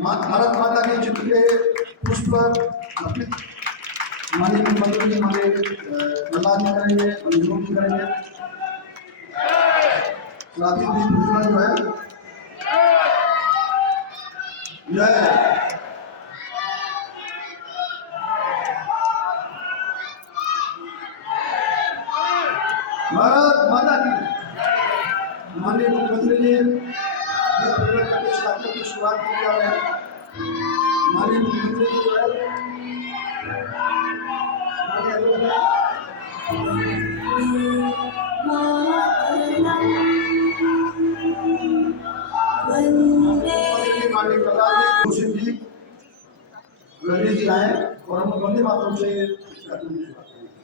भारत माता के चित्र के पुष्प अर्पित माननीय मुख्यमंत्री जी हमारे प्रदान करेंगे, मंजूर करेंगे। साथ ही जो है भारत माता की माननीय मुख्यमंत्री जी कार्यक्रम की शुरुआत किया है। माननीय मुख्यमंत्री जी जो है रणजीत जी आए और हम वंदे मातरम से कार्यक्रम की शुरुआत करेंगे।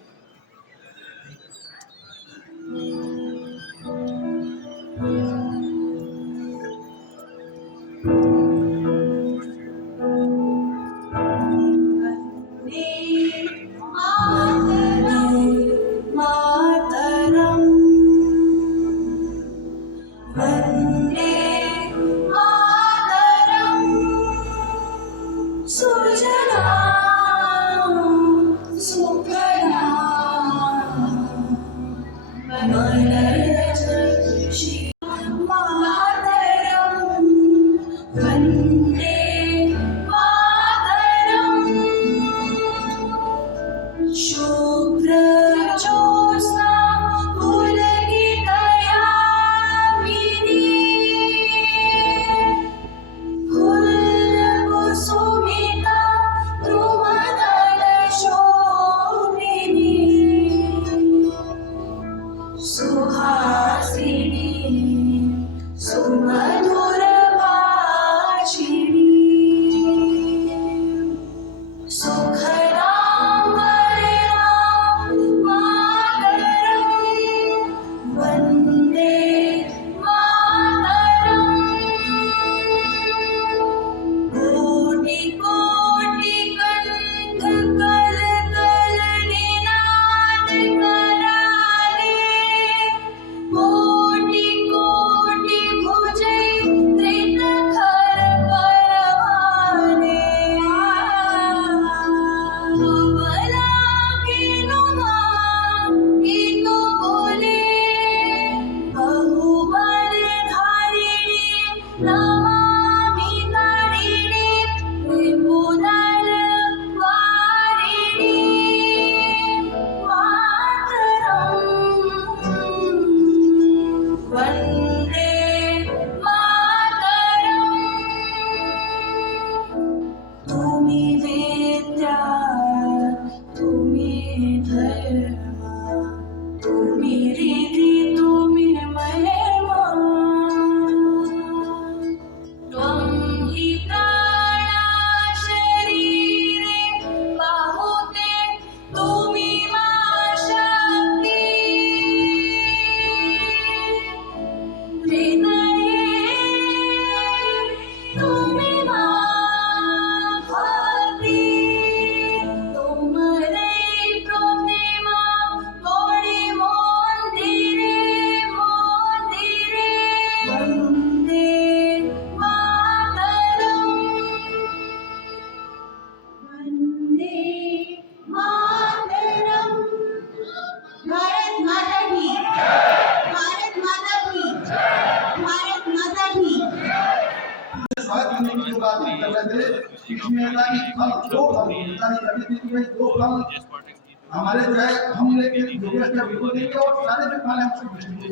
हमारे जो है हम लेके बिल्कुल देंगे और सारे जो खाने हम उसको भेजेंगे।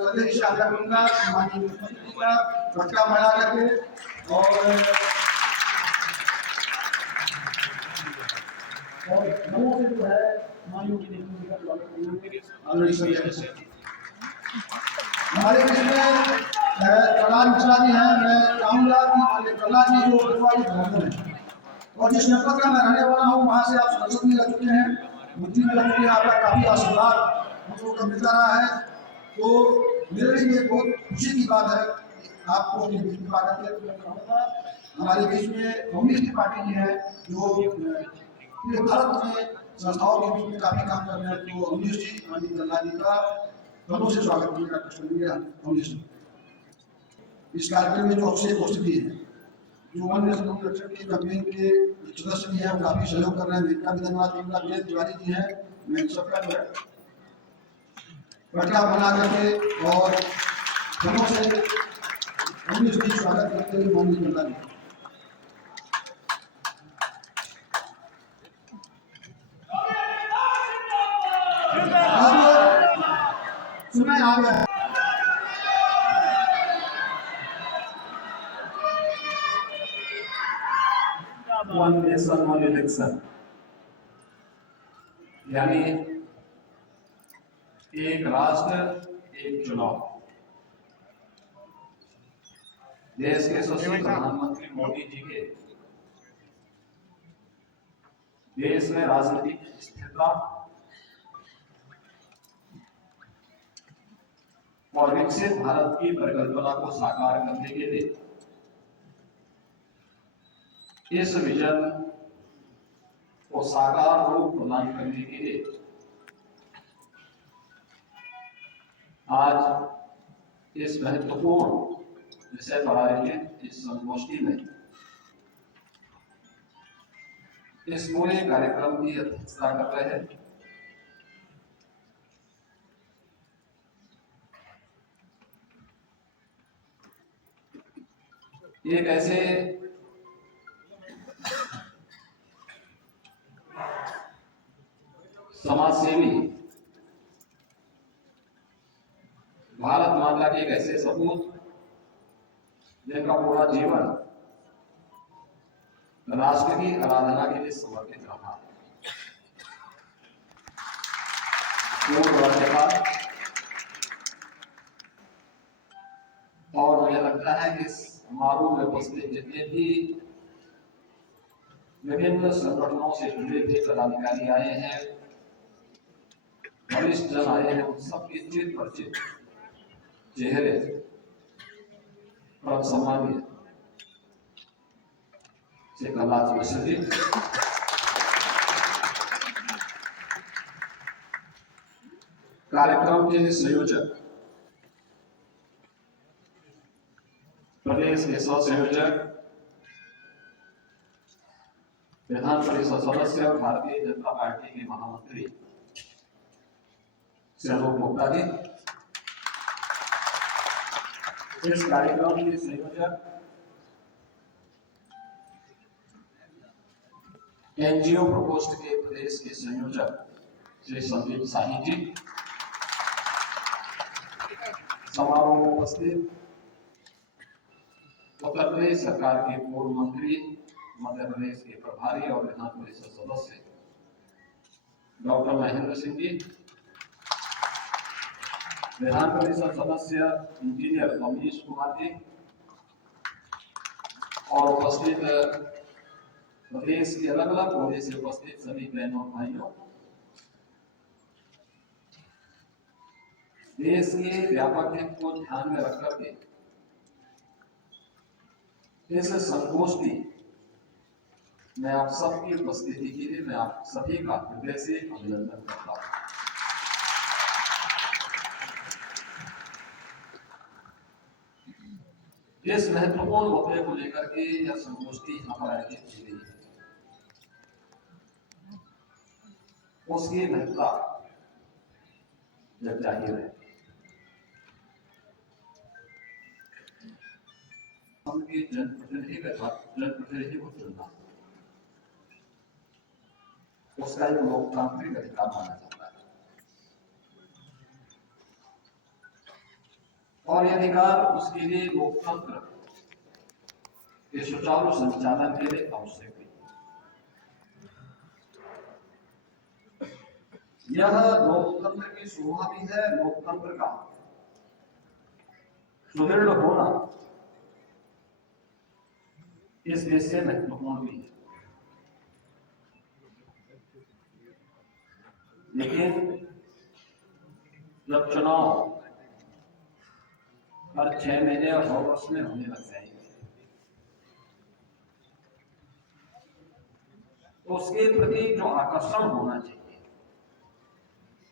प्रदेश आग्रह करूंगा माननीय मुख्यमंत्री का झटका बढ़ा करके और नमो से जो है माननीय मुख्यमंत्री का हमारे बीच में प्रहलाद मिश्रा जी हैं। मैं चाहूंगा कि प्रहलाद जी जो है और जिस जनपद का मैं रहने वाला हूँ वहाँ से आप संसद में रह चुके हैं, मंत्री में रह चुके हैं, आपका काफी आशीर्वाद हम लोगों को मिलता रहा है। तो मेरे लिए ये बहुत खुशी की बात है आपको अपने बीच में पा करके। हमारे बीच में कम्युनिस्ट पार्टी जी है जो पूरे भारत में संस्थाओं के बीच में काफी काम कर रहे हैं। तो अमरीश जी माननीय प्रहलाद जी का दोनों से स्वागत करने का प्रश्न लिया। अमरीश जी इस कार्यक्रम में जो अक्षय उपस्थिति है, जो वन्य संरक्षण के कैंपेन के सदस्य भी है, वो काफी सहयोग कर रहे हैं। इनका भी धन्यवाद। इनका विजय तिवारी जी है, मैं सबका जो है पटका बना करके और फलों से स्वागत करते हुए माननीय जनता जी सुना आ गया। वन नेशन वन इलेक्शन, यानी एक राष्ट्र एक चुनाव। देश के यशस्वी प्रधानमंत्री मोदी जी के देश में राजनीतिक स्थिरता और विकसित भारत की परिकल्पना को साकार करने के लिए, इस विजन को साकार रूप प्रदान करने के लिए आज इस महत्वपूर्ण विषय पर आयोजित इस संगोष्ठी में इस पूरे कार्यक्रम की अध्यक्षता कर रहे हैं एक ऐसे समाजसेवी, भारत माता के एक ऐसे सपूत जिनका पूरा जीवन राष्ट्र की आराधना के लिए समर्पित रहा। और मुझे लगता है कि समारोह में उपस्थित जितने भी विभिन्न संगठनों से जुड़े हुए पदाधिकारी आए हैं, वरिष्ठ जन आए हैं, उन सबके चित परिचित चेहरे पर सम्मानित से कलाश मिश्र। कार्यक्रम के संयोजक, प्रदेश के सह संयोजक, विधान परिषद सदस्य और भारतीय जनता पार्टी के महामंत्री श्री अनूप गुप्ता जी, इस कार्यक्रम के संयोजक एनजीओ प्रकोष्ठ के प्रदेश के संयोजक श्री संदीप शाही जी, समारोह में उपस्थित उत्तर प्रदेश सरकार के पूर्व मंत्री, मध्य प्रदेश के प्रभारी और विधान परिषद सदस्य डॉक्टर महेंद्र सिंह जी, विधान परिषद सदस्य इंजीनियर अमरीश कुमार जी और उपस्थित प्रदेश के अलग अलग कोने से उपस्थित सभी बहनों और भाइयों, देश के व्यापक हित को ध्यान में रख करके इस संगोष्ठी में आप सबकी उपस्थिति के लिए मैं आप सभी का हृदय से अभिनंदन करता हूं। इस महत्वपूर्ण मुद्दे को लेकर के यह संगोष्ठी यहाँ पर आयोजित की गई है, उसकी महत्ता जब जाहिर है। उनके जनप्रतिनिधि को चुनना उसका एक लोकतांत्रिक अधिकार माना जाता है और यह अधिकार उसके लिए लोकतंत्र के सुचारू संचालन के लिए आवश्यक है। यह लोकतंत्र की शोभा भी है, लोकतंत्र का सुदृढ़ होना इस देश से महत्वपूर्ण भी है। लेकिन जब चुनाव हर 6 महीने और 100 वर्ष में होने लग जाएंगे तो उसके प्रति जो आकर्षण होना चाहिए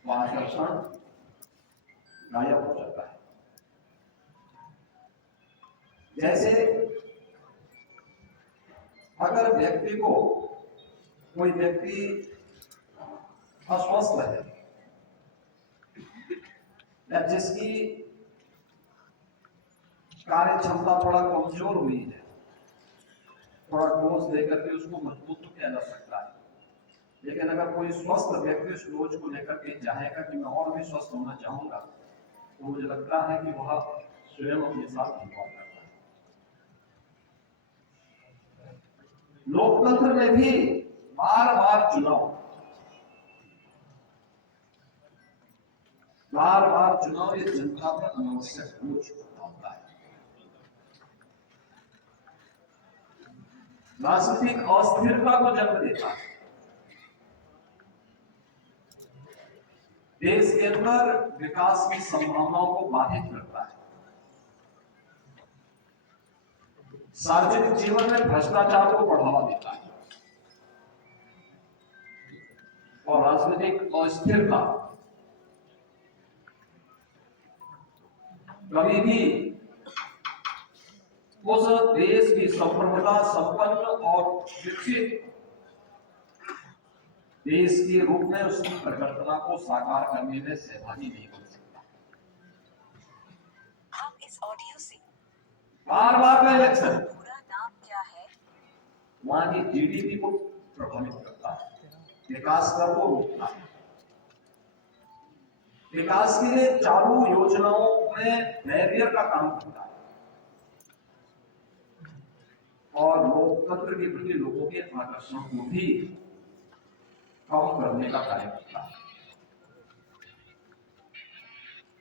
वो आकर्षण गायब हो जाता है। जैसे अगर व्यक्ति को कोई व्यक्ति अस्वस्थ है या जिसकी कार्य क्षमता थोड़ा कमजोर हुई है, थोड़ा डोज देकर के उसको मजबूत तो किया जा सकता है, लेकिन अगर कोई स्वस्थ व्यक्ति उस डोज को लेकर के चाहेगा कि मैं और भी स्वस्थ होना चाहूंगा, तो मुझे लगता है कि वह स्वयं अपने साथ खिलवाड़ करता है। लोकतंत्र में भी बार बार चुनाव ये जनता पर अनावश्यक बोझ होता है। राजनीतिक अस्थिरता को जन्म देता है। देश के अंदर विकास की संभावनाओं को बाधित करता है। सार्वजनिक जीवन में भ्रष्टाचार को बढ़ावा देता है और राजनीतिक अस्थिरता कभी भी उस देश की संप्रभुता संपन्न और विकसित देश के रूप में उसकी परिकल्पना को साकार करने में सहभागी नहीं हो सकता। आप इस ऑडियो से बार बार का इलेक्शन पूरा नाम क्या है? वहां की जीडीपी को प्रभावित करता है, विकास दर को रोकता है। विकास के लिए चालू योजनाओं में बैरियर का काम करता है और लोकतंत्र के प्रति लोगों के आकर्षण को भी कम करने का कार्य करता है।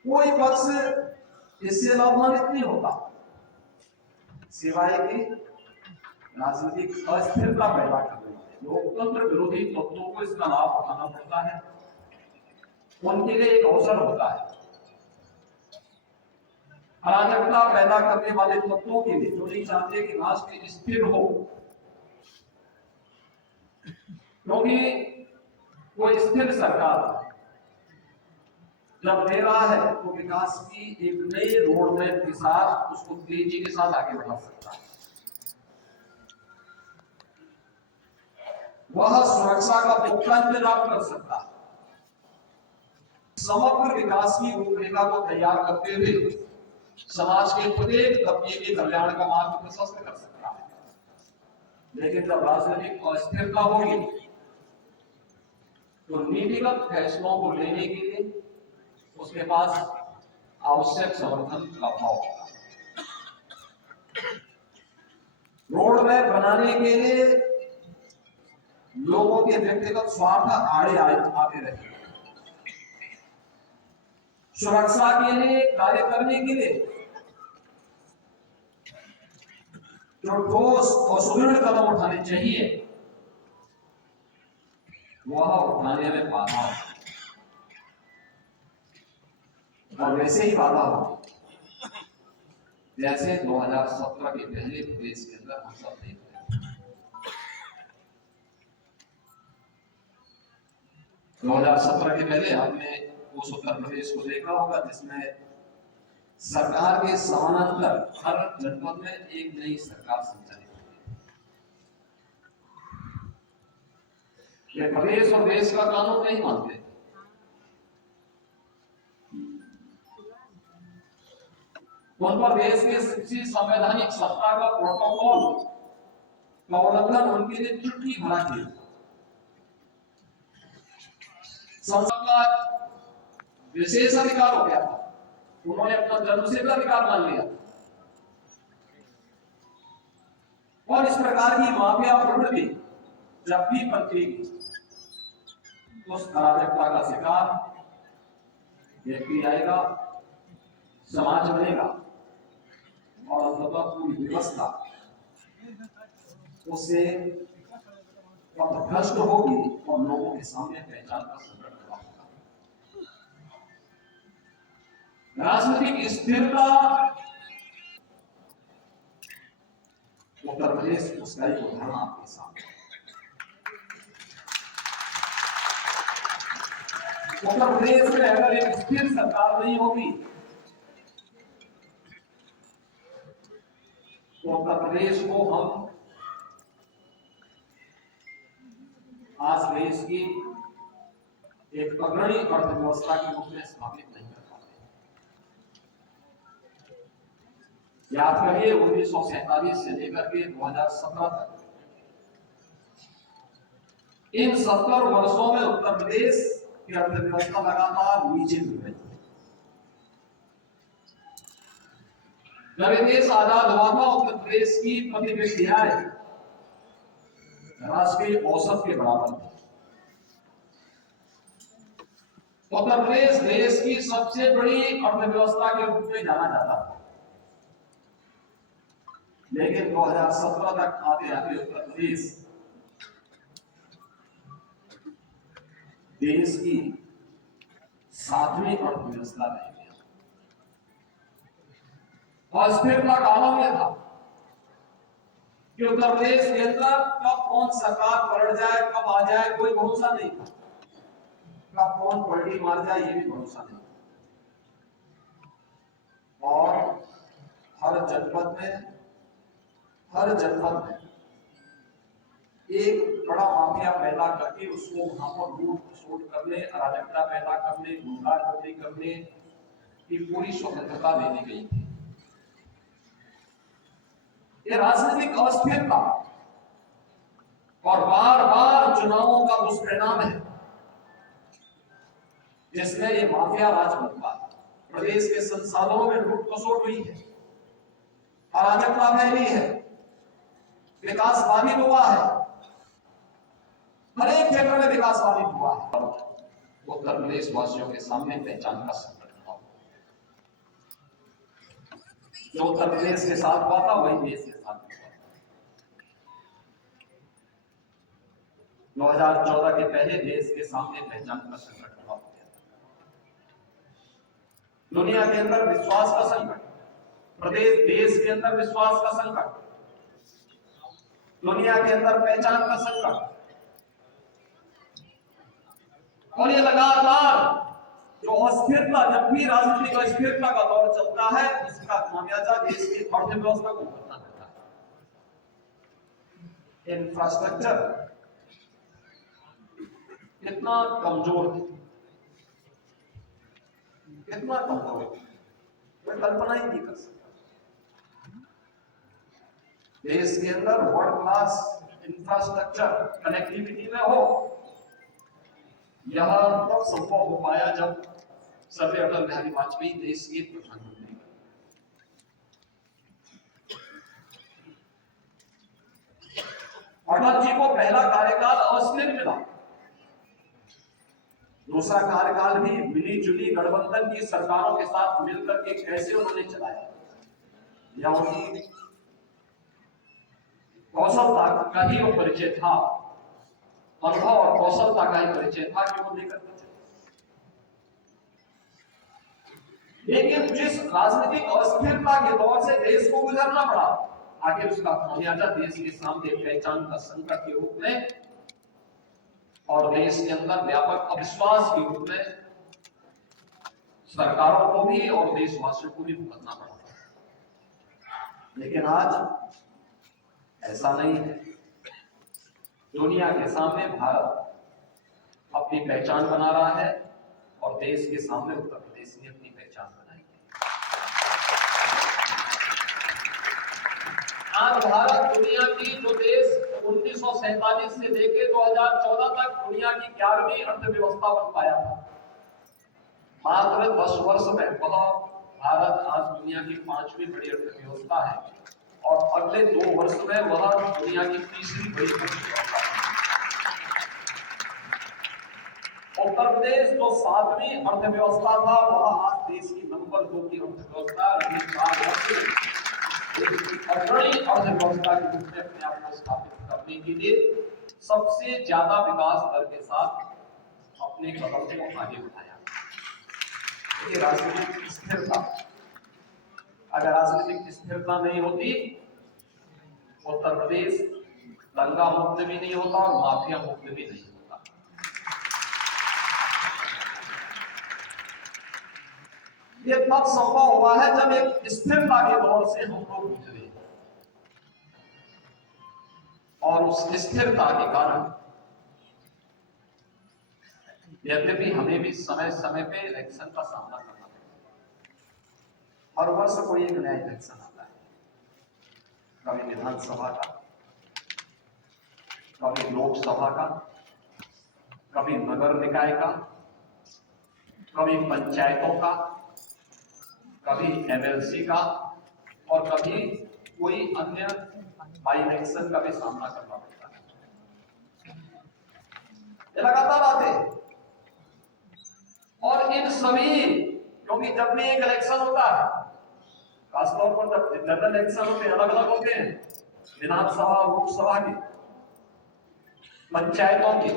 कोई पक्ष इससे लाभान्वित नहीं होता सिवाय कि राजनीतिक अस्थिरता पैदा करने वाले लोकतंत्र विरोधी तत्वों को इसका लाभ उठाना पड़ता है। उनके लिए एक अवसर होता है अराजकता पैदा करने वाले तत्वों के लिए, जो नहीं चाहते कि राष्ट्र स्थिर हो, क्योंकि कोई स्थिर सरकार जब दे रहा है तो विकास की एक नई रोड मैप के साथ उसको तेजी के साथ आगे बढ़ा सकता है। वह सुरक्षा का पुख्ता इंतजाम कर सकता है, समग्र विकास की रूपरेखा को तैयार करते हुए समाज के प्रत्येक तबके के कल्याण का मार्ग प्रशस्त कर सकता है। लेकिन जब राजनीतिक अस्थिरता होगी तो नीतिगत फैसलों को लेने के लिए उसके पास आवश्यक समर्थन का अभाव होगा। रोड मैप बनाने के लिए लोगों के व्यक्तिगत स्वार्थ आड़े आते रहेंगे। सुरक्षा के लिए कार्य करने के लिए जो ठोस और सुदृढ़ कदम उठाने चाहिए वह उठाने में बाधा और वैसे ही बाधा होगी जैसे 2017 के पहले प्रदेश के अंदर हम सब देख रहे हैं। 2017 के पहले आपने उस उत्तर प्रदेश को देखा होगा जिसमें सरकार के समानांतर हर जनपद में एक नई सरकार संचालित हुई। प्रदेश और देश का कानून नहीं मानते, उन पर देश के किसी संवैधानिक सत्ता का प्रोटोकॉल का उल्लंघन उनके लिए चुटकी भरा खेल। संसद का विशेष अधिकार हो गया था, उन्होंने अपना जन्मसिद्ध अधिकार मान लिया और इस प्रकार की माफिया प्रवृत्ति जब भी बनती उस अराजकता का शिकार व्यक्ति आएगा, समाज बनेगा और अंततः पूरी व्यवस्था उससे पथभ्रष्ट होगी और लोगों के सामने पहचान का संकट खड़ा होगा। राजनीतिक स्थिरता उत्तर प्रदेश उसका एक उदाहरण आपके सामने। उत्तर प्रदेश में अगर एक स्थिर सरकार नहीं होगी उत्तर प्रदेश को हम आज देश की एक अग्रणी अर्थव्यवस्था के रूप में स्थापित नहीं कर पाते। याद करिए 1947 से लेकर के 2017 तक इन 70 वर्षों में उत्तर प्रदेश की अर्थव्यवस्था लगातार नीचे गिर रही है। जब ये देश आजाद हुआ था उत्तर प्रदेश की प्रति व्यक्ति आय राष्ट्रीय औसत के बराबर थी। उत्तर प्रदेश देश की सबसे बड़ी अर्थव्यवस्था के रूप में जाना जाता था, लेकिन 2017 तक आते आते उत्तर प्रदेश देश की 7वीं अर्थव्यवस्था रह गया। अस्थिरता कालों में था कि उत्तर प्रदेश के अंदर कब कौन सरकार पलट जाए, कब आ जाए, कोई भरोसा नहीं था। कब कौन पलटी मार जाए ये भी भरोसा नहीं। और हर जनपद में एक बड़ा माफिया पैदा करके उसको वहां पर लूट खसोट करने, अराजकता पैदा करने, गुंडागर्दी करने की पूरी स्वतंत्रता दे दी गई थी। ये राजनीतिक अस्थिरता और बार बार चुनावों का दुष्परिणाम है जिसमें ये माफिया राज बनता है। प्रदेश के संसाधनों में लूट खसोट हुई है, अराजकता फैली है, विकास बाधित हुआ है, हर एक क्षेत्र में विकास बाधित हुआ है। उत्तर प्रदेश वासियों के सामने पहचान का संकट था। जो उत्तर प्रदेश के साथ हुआ था वही देश के साथ हुआ। 2014 के पहले देश के सामने पहचान का संकट हुआ। दुनिया के अंदर विश्वास का संकट, प्रदेश देश के अंदर विश्वास का संकट, दुनिया के अंदर पहचान का संकट। और ये लगातार जो अस्थिरता, जब भी राजनीतिक अस्थिरता का दौर चलता है उसका खामियाजा देश की अर्थव्यवस्था को भुगतना पड़ता है। इंफ्रास्ट्रक्चर कितना कमजोर है, कितना कमजोर है, कोई कल्पना ही नहीं कर सकता। देश के अंदर वर्ल्ड क्लास इंफ्रास्ट्रक्चर कनेक्टिविटी में हो, यह तब संभव हो पाया जब सर्वे अटल बिहारी वाजपेयी देश के प्रधानमंत्री। अटल जी को पहला कार्यकाल अस्थिर मिला, दूसरा कार्यकाल भी मिली जुली गठबंधन की सरकारों के साथ मिलकर के कैसे उन्होंने चलाया, या उनकी कौशलता का ही वो परिचय था, अनुभव और कौशलता का ही परिचय था कि वो लेकर के चले। लेकिन जिस राजनीतिक अस्थिरता के दौर से देश को गुजरना पड़ा, आगे उसका खामियाजा देश के सामने पहचान का संकट के रूप में और देश के अंदर व्यापक अविश्वास के रूप में सरकारों को भी और देशवासियों को भी भुगतना पड़ा। लेकिन आज ऐसा नहीं है। दुनिया के सामने भारत अपनी पहचान बना रहा है और देश के सामने उत्तर प्रदेश ने अपनी पहचान बनाई है। आज भारत दुनिया की जो देश 1947 से लेकर 2014 तक दुनिया की 11वीं अर्थव्यवस्था बन पाया था, मात्र 10 वर्ष में वह भारत आज दुनिया की 5वीं बड़ी अर्थव्यवस्था है और अगले 2 वर्ष में वह दुनिया की 3री बड़ी अर्थव्यवस्था है। उत्तर प्रदेश जो 7वीं अर्थव्यवस्था था वह आज देश की नंबर 2 की अर्थव्यवस्था अग्रणी अर्थव्यवस्था के रूप में अपने आप को स्थापित करने के लिए सबसे ज्यादा विकास दर के साथ अपने कदम को आगे बढ़ाया। ये राजनीतिक स्थिरता, अगर राजनीतिक स्थिरता नहीं होती उत्तर प्रदेश दंगा मुक्त भी नहीं होता और माफिया मुक्त भी नहीं होता। ये तब संभव हुआ है जब एक स्थिरता के दौर से हम लोग गुजरे। उस स्थिरता के कारण यद्यपि हमें भी समय समय पे इलेक्शन का सामना करना पड़ता है। हर वर्ष कोई एक नया इलेक्शन आता है, कभी विधानसभा का, कभी लोकसभा का, कभी नगर निकाय का, कभी पंचायतों का, कभी एमएलसी का, और कभी कोई अन्य बाई इलेक्शन का भी सामना करना पड़ता है। ये लगातार आते हैं और इन सभी, क्योंकि जब भी एक इलेक्शन होता है, खासतौर पर जब जनरल इलेक्शन होते हैं, अलग अलग होते हैं, विधानसभा लोकसभा के, पंचायतों के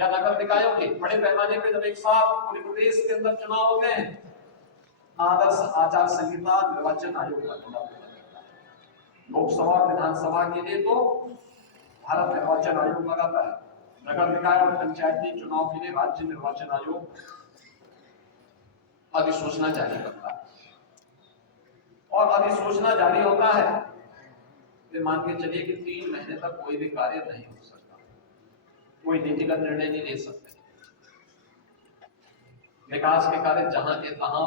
या नगर निकायों के, बड़े पैमाने पे जब एक साथ पूरे प्रदेश के अंदर चुनाव होते हैं, आदर्श आचार संहिता निर्वाचन आयोग का लागू करता है। लोकसभा और विधानसभा के लिए तो भारत निर्वाचन आयोग लगाता है, नगर निकाय और पंचायती चुनाव के लिए राज्य निर्वाचन आयोग अधिसूचना जारी करता है। और अधिसूचना जारी होता है तो मान के चलिए कि 3 महीने तक कोई भी कार्य नहीं हो सकता, कोई नीतिगत निर्णय नहीं ले सकते, विकास के कार्य जहां के तहां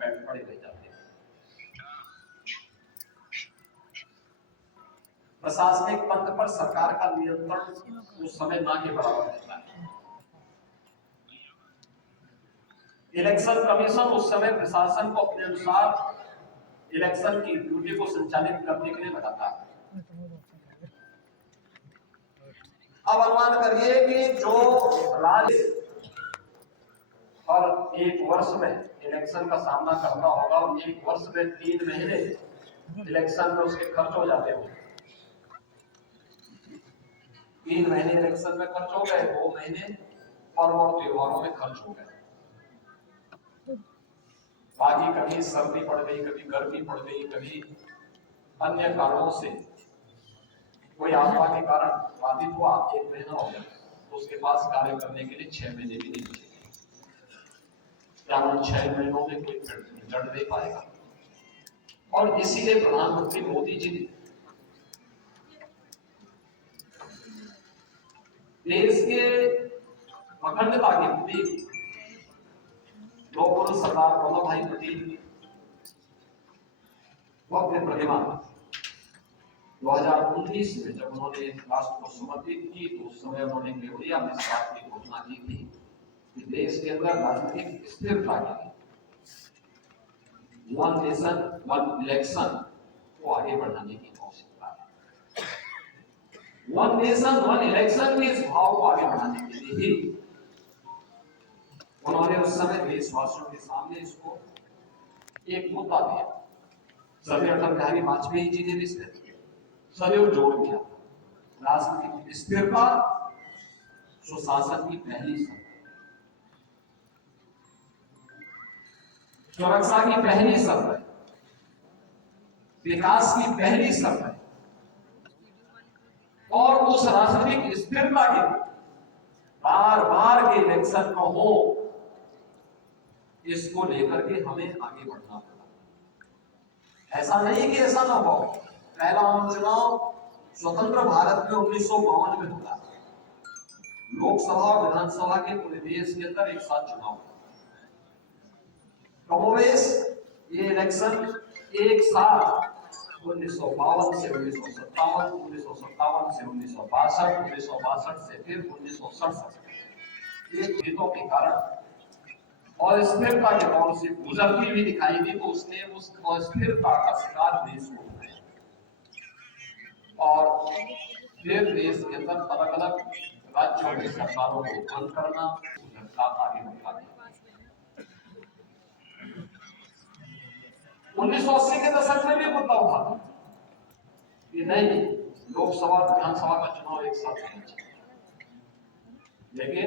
बैठ पड़े रह जाते हैं। प्रशासनिक तंत्र पर सरकार का नियंत्रण उस समय ना के बराबर रहता है। इलेक्शन कमीशन उस समय प्रशासन को अपने अनुसार इलेक्शन की ड्यूटी को संचालित करने के लिए लगाता है। अब अनुमान करिए कि जो राज्य और एक वर्ष में इलेक्शन का सामना करना होगा, और एक वर्ष में 3 महीने इलेक्शन में उसके खर्च हो जाते हो, 3 महीने इलेक्शन में खर्च हो गए, 2 महीने पर्व और त्योहारों में खर्च हो गए, बाकी कभी सर्दी पड़ गई, कभी गर्मी पड़ गई, कभी अन्य कारणों से कोई आपदा के कारण बाधित हुआ, 1 महीना हो गया, तो उसके पास कार्य करने के लिए 6 महीने भी नहीं बचे। क्या उन 6 महीनों में कोई रिजल्ट दे पाएगा? और इसीलिए प्रधानमंत्री मोदी जी ने देश के अखंडता के प्रतीक लोकपुरुष सरदार वल्लभ भाई पटेल वो अपने प्रतिमा 2019 में जब उन्होंने राष्ट्र को समर्पित की, तो उस समय उन्होंने केवड़िया में इस बात की घोषणा की थी कि देश के अंदर राजनीतिक स्थिरता के लिए 1 नेशन 1 इलेक्शन को आगे बढ़ाने की आवश्यकता है। 1 नेशन 1 इलेक्शन के इस भाव को आगे बढ़ाने के लिए ही उन्होंने उस समय देशवासियों के सामने इसको एक मुद्दा दिया। सभी अटल बिहारी वाजपेयी जी ने भी सदैव जोड़ दिया, राजनीतिक स्थिरता सुशासन की पहली शर्त, सुरक्षा की पहली शर्त है, विकास की पहली शर्त है, और उस राजनीतिक स्थिरता के बार बार के इलेक्शन में हो, इसको लेकर के हमें आगे बढ़ना पड़ा। ऐसा नहीं कि ऐसा ना हो, पहला आम चुनाव स्वतंत्र भारत में 1952 में होता, लोकसभा और विधानसभा के पूरे देश के अंदर एक साथ चुनाव, कमोवेश ये इलेक्शन एक साथ 1952 से 1957, 1957 से 1962, 1962 से फिर 1967 ये जीतों के कारण और स्थिरता के दौर से गुजरती हुई दिखाई दी, तो उसने उस अस्थिरता का शिकार देश को बनाया और फिर देश के अंदर अलग अलग राज्यों की सरकारों को बंद करना, आगे बढ़ा दिया। 1980 के दशक में भी मुद्दा उठा कि नहीं, लोकसभा और विधानसभा का चुनाव एक साथ होना चाहिए, लेकिन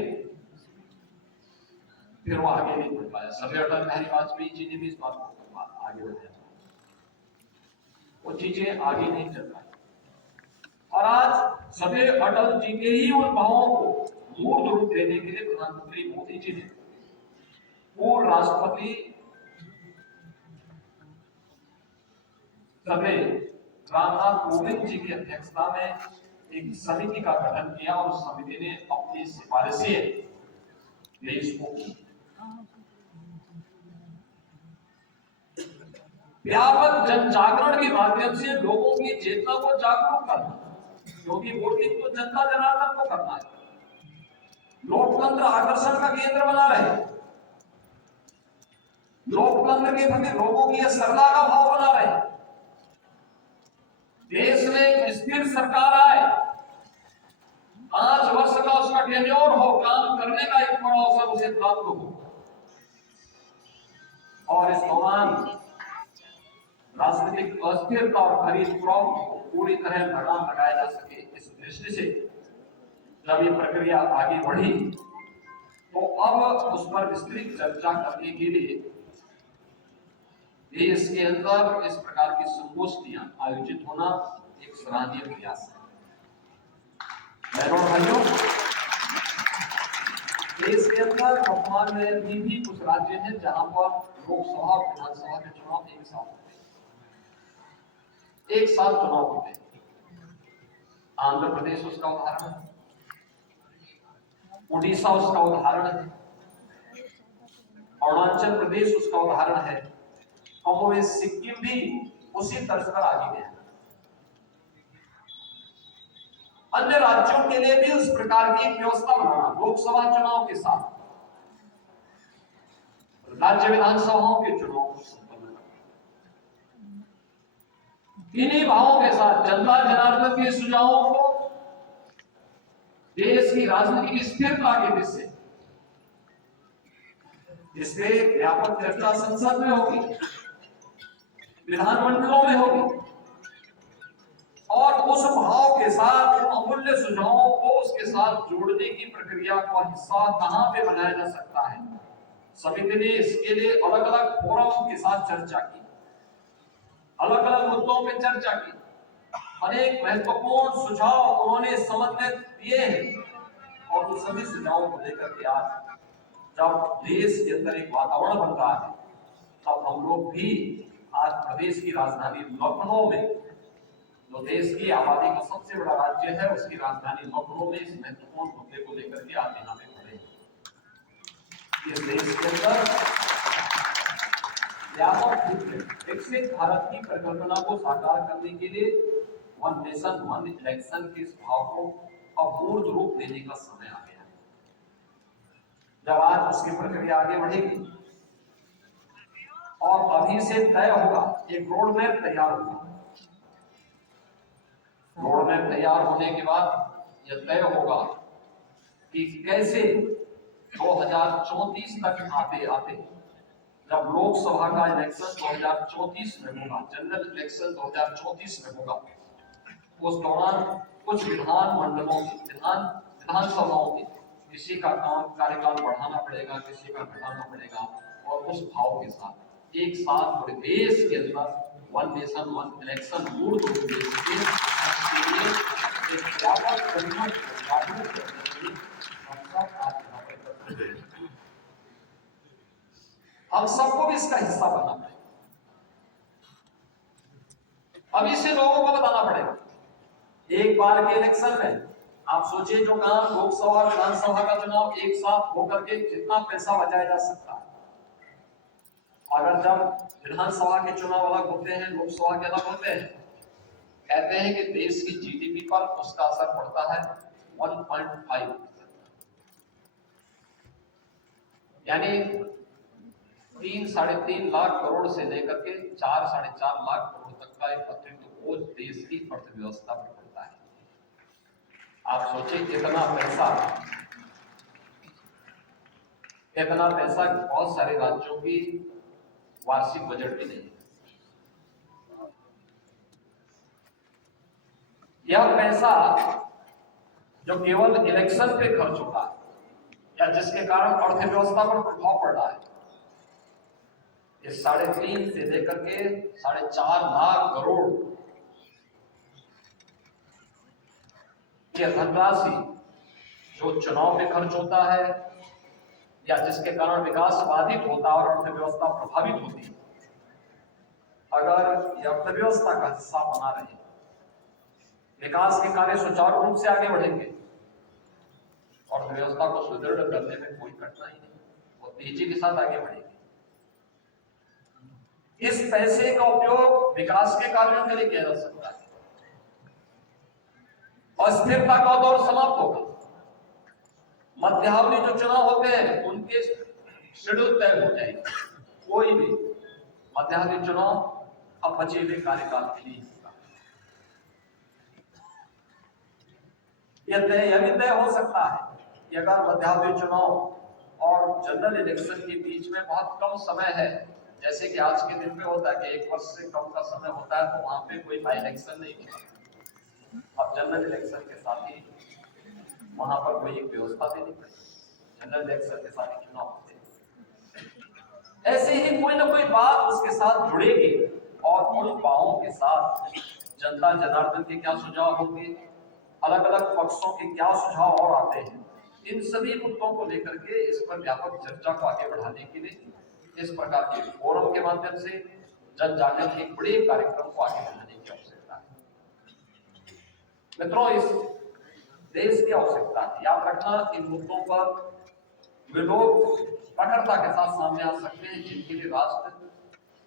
फिर वो आगे नहीं बढ़ पाया। सभी अटल बिहारी वाजपेयी जी ने भी इस बात को आगे बढ़ाया, वो चीजें आगे नहीं चल पाई, और आज सभी अटल जी के ही उन भावों को मूर्त रूप देने के लिए प्रधानमंत्री मोदी जी ने पूर्व राष्ट्रपति सभी रामनाथ कोविंद जी की अध्यक्षता में एक समिति का गठन किया और उस समिति ने अपनी सिफारिशें देश को व्यापक जन जागरण के माध्यम से लोगों की चेतना को जागरूक करना, क्योंकि वोटिंग तो जनता जनार्दन को करना है। लोकतंत्र आकर्षण का केंद्र बना रहे, लोकतंत्र के प्रति लोगों की श्रद्धा का भाव बना रहे, देश में एक स्थिर सरकार आए, 5 वर्ष का उसका टेन्योर हो, काम करने का एक बड़ा अवसर उसे प्राप्त हो, और इस दौरान राजनीतिक अस्थिरता और खरीद फरोख्त को पूरी तरह लगाम लगाया जा सके। इस दृष्टि से जब ये प्रक्रिया आगे बढ़ी तो अब उस पर विस्तृत चर्चा करने के लिए देश के अंदर इस प्रकार की संगोष्ठियां आयोजित होना एक सराहनीय प्रयास है। बहनों और भाइयों, देश के अंदर वर्तमान में भी कुछ राज्य हैं जहां पर लोकसभा और विधानसभा के चुनाव एक साथ चुनाव होते हैं। आंध्र प्रदेश उसका उदाहरण है, उड़ीसा उसका उदाहरण है, अरुणाचल प्रदेश उसका उदाहरण है, और सिक्किम भी उसी तर्ज पर आगे गया। अन्य राज्यों के लिए भी उस प्रकार की व्यवस्था बनाना, लोकसभा चुनाव के साथ राज्य विधानसभाओं के चुनाव को संपन्न करना, इन्हीं भावों के साथ जनता जनार्दन के सुझावों को देश की राजनीति की स्थिरता के विषय इससे व्यापक चर्चा संसद में होगी, विधानमंडलों में होगी, और उस भाव के साथ उन अमूल्य सुझावों को उसके साथ जोड़ने की प्रक्रिया का हिस्सा कहां पे बनाया जा सकता है। समिति ने इसके लिए अलग अलग फोरम के साथ चर्चा की, अलग अलग मुद्दों पे चर्चा की, अनेक महत्वपूर्ण सुझाव उन्होंने समन्वित किए हैं, और उन सभी सुझावों को लेकर के आज जब देश के अंदर एक वातावरण बन रहा है, तब हम लोग भी आज प्रदेश की राजधानी लखनऊ में, जो देश की आबादी का सबसे बड़ा राज्य है, उसकी राजधानी लखनऊ में इस महत्वपूर्ण मुद्दे को लेकर के आज यहाँ पे खड़े हैं। इस देश के अंदर व्यापक रूप में विकसित भारत की परिकल्पना को साकार करने के लिए वन नेशन वन इलेक्शन के इस भाव को अपूर्व रूप देने का समय आ गया है। जब आज उसकी प्रक्रिया आगे बढ़ेगी और अभी से तय होगा, एक रोड मैप तैयार होगा, रोड मैप तैयार होने के बाद यह तय होगा कि कैसे 2034 तक आते आते, जब लोकसभा का इलेक्शन 2034 में होगा, जनरल इलेक्शन 2034 में होगा, उस दौरान कुछ विधानमंडलों की विधानसभाओं की किसी का कार्यकाल बढ़ाना पड़ेगा, किसी का घटाना पड़ेगा, और उस भाव के साथ एक साथ पूरे देश के अंदर वन नेशन वन इलेक्शन मूल रूप से एक व्यापक परिणाम जागरूक करने के लिए हम सब आज यहाँ पर एकत्रित हैं। हम सबको भी इसका हिस्सा बनना पड़ेगा। अभी से लोगों को बताना पड़ेगा। एक बार के इलेक्शन में आप सोचिए, जो काम लोकसभा विधानसभा का चुनाव एक साथ होकर के जितना पैसा बचाया जा सकता है, अगर जब विधानसभा के चुनाव अलग होते हैं, लोकसभा के अलग होते हैं, कहते हैं कि देश की जीडीपी पर उसका असर पड़ता है 1.5%, यानी 3-3.5 लाख करोड़ से लेकर के 4-4.5 लाख करोड़ तक का एक अतिरिक्त बोझ देश की अर्थव्यवस्था पर पड़ता है। आप सोचिए, इतना पैसा बहुत सारे राज्यों की वार्षिक बजट भी नहीं है। यह पैसा जो केवल इलेक्शन पे खर्च होता है या जिसके कारण अर्थव्यवस्था पर प्रभाव पड़ रहा है, ये 3.5 से लेकर के 4.5 लाख करोड़ की धनराशि जो चुनाव में खर्च होता है या जिसके कारण विकास बाधित होता है और अर्थव्यवस्था प्रभावित होती है, अगर यह अर्थव्यवस्था का हिस्सा बना रहे विकास के कार्य सुचारू रूप से आगे बढ़ेंगे और व्यवस्था को सुदृढ़ करने में कोई कठिनाई नहीं, वो तेजी के साथ आगे बढ़ेगी। इस पैसे का उपयोग विकास के कार्यों के लिए किया जा सकता है। अस्थिरता का दौर समाप्त होगा। मध्यावधि जो चुनाव होते हैं उनके शेड्यूल तय हो जाएगी। कोई भी मध्यावधि चुनाव अब बचे हुए कार्यकाल के लिए होगा। यह भी तय हो सकता है कि अगर मध्यावधि चुनाव और जनरल इलेक्शन के बीच में बहुत कम समय है, जैसे कि आज के दिन में होता है कि 1 वर्ष से कम का समय होता है, तो वहां पे कोई बाई इलेक्शन नहीं होता। अब जनरल इलेक्शन के साथ ही वहां पर कोई एक व्यवस्था देनी पड़ेगी। जनरल इलेक्शन के साथ ही चुनाव होते हैं। ऐसे ही कोई ना कोई बात उसके साथ जुड़ेगी और उन बातों के साथ जनता जनार्दन के क्या सुझाव होंगे, अलग अलग पक्षों के क्या सुझाव और आते हैं, इन सभी मुद्दों को लेकर के इस पर व्यापक चर्चा को आगे बढ़ाने के लिए इस प्रकार के फोरम के माध्यम से जन जागरण के बड़े कार्यक्रम को आगे बढ़ाने की आवश्यकता है। मित्रों, इस देश की आवश्यकता है। याद रखना, इन मुद्दों पर वे लोग कठोरता के साथ सामने आ सकते हैं जिनके लिए राष्ट्र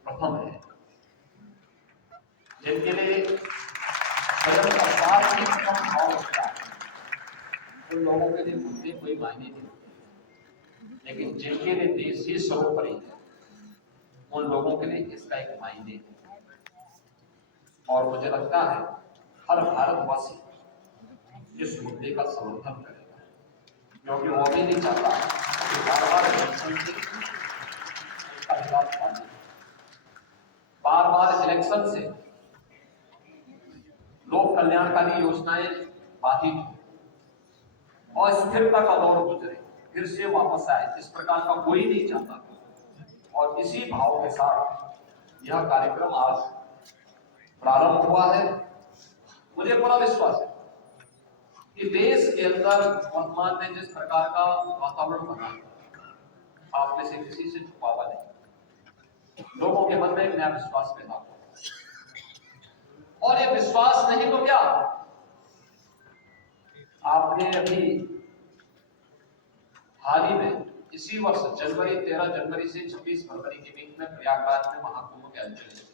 प्रथम है, जिनके लिए स्वयं का स्वार्थ ही कम भाव होता है। उन लोगों के लिए मुद्दे कोई मायने नहीं होते, लेकिन जिनके लिए देश ही सर्वोपरि है उन लोगों के लिए इसका एक मायने है। और मुझे लगता है हर भारतवासी इस मुद्दे का समर्थन करेगा, क्योंकि वो भी नहीं चाहता कि बार-बार इलेक्शन से बार-बार इलेक्शन से लोक कल्याणकारी योजनाएं बाधित हो और स्थिरता का दौर गुजरे, फिर से वापस आए, इस प्रकार का कोई नहीं चाहता। और इसी भाव के साथ यह कार्यक्रम आज प्रारंभ हुआ है। मुझे पूरा विश्वास है कि देश के अंदर वर्तमान में जिस प्रकार का वातावरण बना है, आप में से किसी से छुपावा नहीं, लोगों के मन में एक नया विश्वास पैदा हुआ। और ये विश्वास नहीं तो क्या, आपने अभी हाल ही में इसी वर्ष 13 जनवरी से 26 फरवरी के बीच में प्रयागराज में महाकुंभ के आयोजन किया।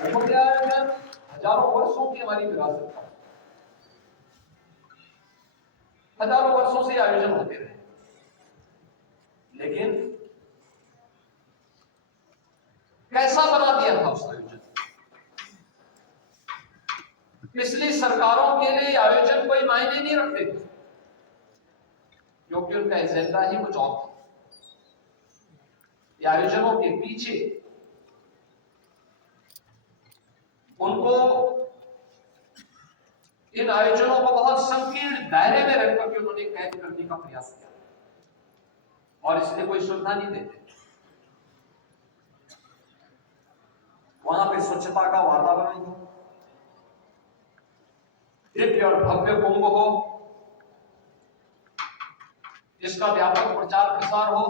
कुंभ के आयोजन हजारों वर्षों की हमारी विरासत का, हजारों वर्षों से आयोजन होते रहे, लेकिन कैसा बना दिया था उस आयोजन। पिछली सरकारों के लिए आयोजन कोई मायने नहीं रखते थे, क्योंकि उनका एजेंडा ही कुछ और था। आयोजनों के पीछे उनको इन आयोजनों को बहुत संकीर्ण दायरे में रख करके उन्होंने कैद करने का प्रयास किया, और इसलिए कोई सुविधा नहीं देते। वहां पे स्वच्छता का वातावरण हो, दिव्य और भव्य कुंभ हो, इसका व्यापक प्रचार प्रसार हो,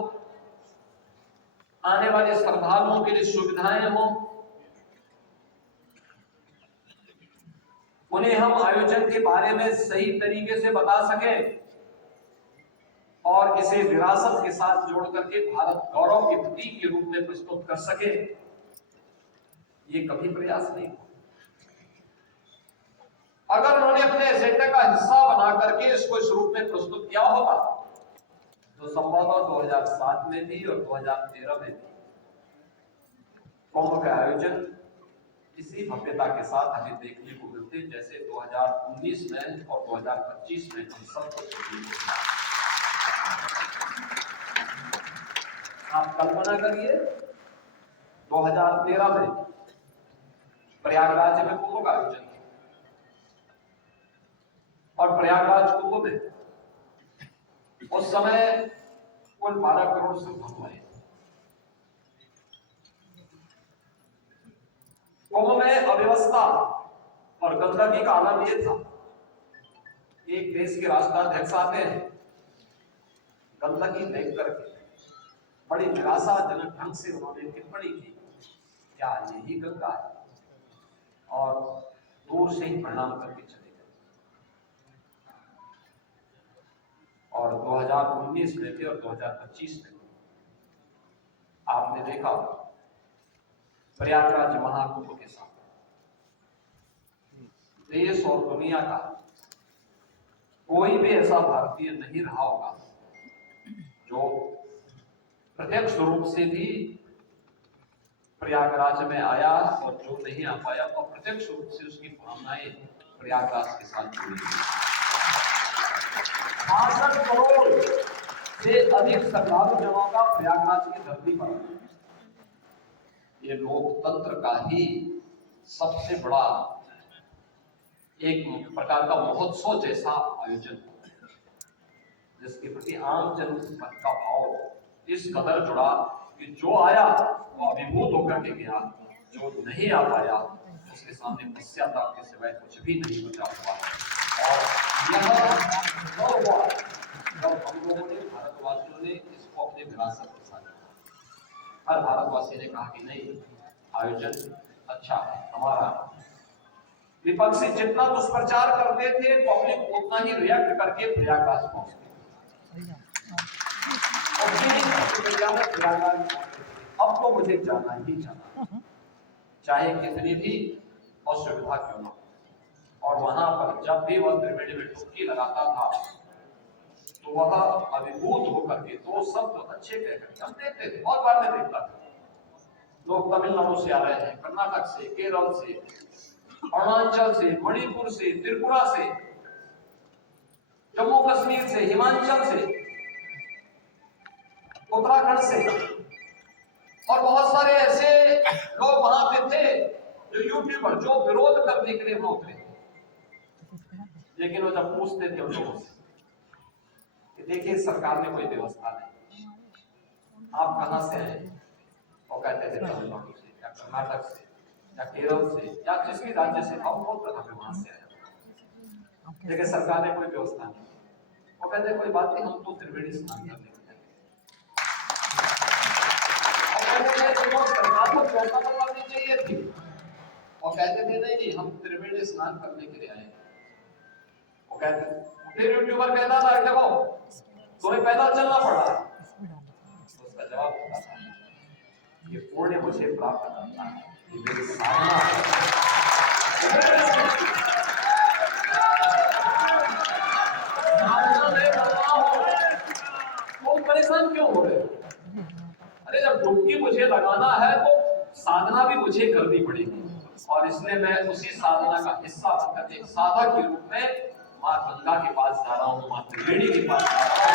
आने वाले श्रद्धालुओं के लिए सुविधाएं हो, उन्हें हम आयोजन के बारे में सही तरीके से बता सकें और इसे विरासत के साथ जोड़ करके भारत गौरव के प्रतीक के रूप में प्रस्तुत कर सके, ये कभी प्रयास नहीं। अगर उन्होंने अपने एजेंडा का हिस्सा बना करके इसको इस रूप में प्रस्तुत किया होगा तो संभवतः 2007 में भी और 2013 में भी कुंभ का आयोजन इसी भव्यता के साथ हमें देखने को मिलते, जैसे 2019 में और 2025 में हम सबको देखने को मिला। आप कल्पना करिए 2013 में प्रयागराज में कुंभ का आयोजन, और प्रयागराज कुंभ में उस समय कुल 12 करोड़ श्रद्धालु आए। कुंभ में अव्यवस्था और गंदगी का आलम यह था, एक देश के राष्ट्राध्यक्ष आते हैं, गंदगी देख करके बड़ी निराशाजनक ढंग से उन्होंने टिप्पणी की क्या यही गंगा है? और दूर से ही प्रणाम करके चले गए। और 2019 में भी और 2025 में आपने देखा प्रयागराज महाकुंभ के साथ देश और दुनिया का कोई भी ऐसा भारतीय नहीं रहा होगा जो प्रत्यक्ष रूप से भी प्रयागराज में आया और जो नहीं आ पाया और प्रत्यक्ष रूप से उसकी भावनाएं प्रयागराज के साथ जुड़ी। 66 करोड़ से अधिक श्रद्धालु का प्रयागराज की धरती पर ये लोकतंत्र का ही सबसे बड़ा एक प्रकार का महोत्सव जैसा आयोजन जिसके प्रति आम जनता का भाव इस कदर जुड़ा कि जो आया वो अभिभूत होकर के गया, जो नहीं आ पाया उसके सामने पश्चाताप के सिवाय कुछ भी नहीं बचा हुआ। और यह हुआ जब हम लोगों ने भारतवासियों ने इसको अपने विरासत के साथ किया। हर भारतवासी ने कहा कि नहीं, आयोजन अच्छा है हमारा। विपक्षी जितना दुष्प्रचार करते थे पब्लिक उतना ही रिएक्ट करके प्रयागराज पहुंचते। अब तो मुझे जाना ही जाना, चाहे कितनी भी असुविधा क्यों ना। और वहां पर जब भी वह त्रिवेणी में डुबकी लगाता था तो वह अभिभूत होकर के दो शब्द अच्छे कहकर हम देखते थे। बहुत बार मैं देखता था लोग तमिलनाडु से आ रहे हैं, कर्नाटक से, केरल से, अरुणाचल से, मणिपुर से, त्रिपुरा से, जम्मू कश्मीर से, हिमाचल से, उत्तराखंड से और बहुत सारे ऐसे लोग वहां पे थे जो यूट्यूबर जो विरोध करने के लिए वहां उतरे थे। लेकिन वो जब पूछते थे उन लोगों से कि देखिए सरकार ने कोई व्यवस्था नहीं, आप कहां से आए? वो कहते थे तमिलनाडु से या कर्नाटक से या केरल से या जिस भी राज्य से हम बोलते थे वहां से आए, लेकिन सरकार ने कोई व्यवस्था नहीं। वो कहते कोई बात नहीं, हम तो त्रिवेणी स्नान करने सरकार को व्यवस्था करनी चाहिए थी। और कहते थे नहीं हम त्रिवेणी स्नान करने के लिए आए। वो कहते फिर यूट्यूबर कहता था देखो तुम्हें पैदल चलना पड़ा। तो उसका जवाब होता था ये पुण्य मुझे प्राप्त करना है, ये मेरी साधना है। तुम परेशान क्यों हो रहे हो? अरे जब डुबकी मुझे लगाना है तो साधना भी मुझे करनी पड़ेगी। और इसलिए मैं उसी साधना का हिस्सा बनकर एक साधक के रूप में मां गंगा के पास जा रहा हूँ, मां त्रिवेणी के पास जा रहा हूँ।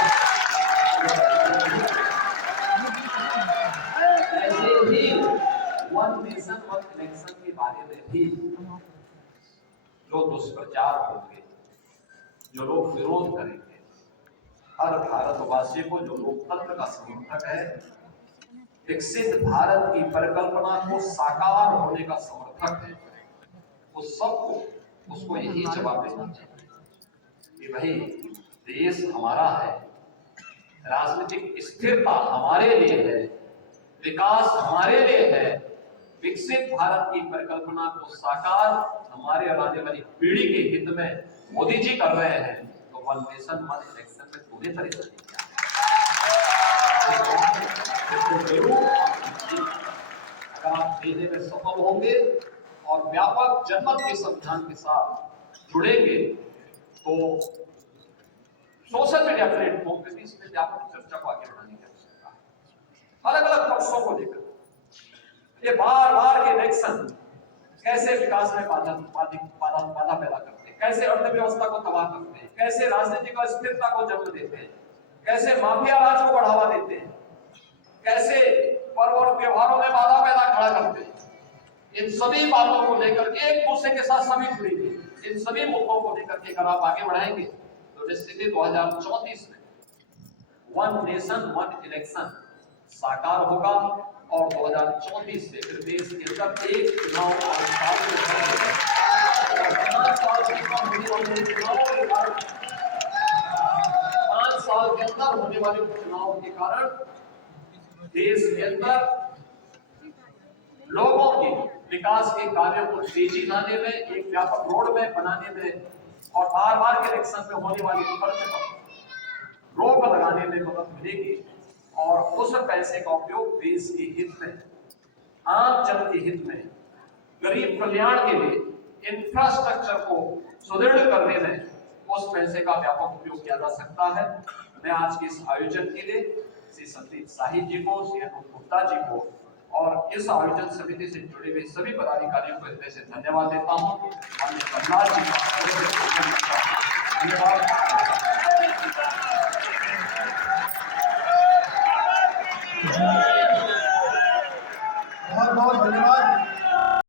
ऐसे ही वन नेशन वन इलेक्शन के बारे में भी जो दुष्प्रचार होंगे, जो लोग विरोध करेंगे, हर भारतवासी को जो लोकतंत्र का समर्थक है, विकसित भारत की परिकल्पना को साकार होने का समर्थक है, उस सबको उसको यही जवाब देना चाहिए कि भाई देश हमारा है, राजनीतिक स्थिरता हमारे लिए है, विकास हमारे लिए है, विकसित भारत की परिकल्पना को साकार हमारे आने वाली पीढ़ी के हित में मोदी जी कर रहे हैं। तो वन नेशन वन इलेक्शन में पूरी तरह से अगर आप देने में सफल होंगे और व्यापक जनमत के संविधान के साथ जुड़ेंगे तो सोशल मीडिया प्लेटफॉर्म पे भी इसमें व्यापक चर्चा को आगे बढ़ाने की आवश्यकता है। अलग अलग पक्षों को लेकर ये बार बार के इलेक्शन कैसे विकास में बाधा पैदा करते हैं, कैसे अर्थव्यवस्था को तबाह करते हैं, कैसे राजनीतिक अस्थिरता को जन्म देते हैं, कैसे माफिया राज को बढ़ावा देते हैं, कैसे पर्व और त्योहारों में बाधा पैदा खड़ा करते हैं। इन सभी बातों को लेकर एक दूसरे के साथ सभी जुड़ेंगे। इन सभी मुद्दों को लेकर के अगर आप आगे बढ़ाएंगे तो निश्चित ही 2034 में वन नेशन वन इलेक्शन साकार होगा और 2034 से फिर देश के अंदर एक चुनाव और 5 साल के अंदर होने वाले चुनाव के कारण देश के अंदर लोगों विकास के कार्यों को तेजी लाने में, एक व्यापक रोड मैप बनाने में और बार बार के इलेक्शन में होने वाली खर्च पर रोक लगाने में मदद मिलेगी। और उस पैसे का उपयोग देश के हित में, आम जन के हित में, गरीब कल्याण के लिए, इंफ्रास्ट्रक्चर को सुदृढ़ करने में उस पैसे का व्यापक उपयोग किया जा सकता है। मैं आज के इस आयोजन के लिए श्री संदीप शाही जी को, श्री अनूप गुप्ता जी को और इस आयोजन समिति से जुड़े हुए सभी पदाधिकारियों को हृदय से धन्यवाद देता हूँ। धन्यवाद।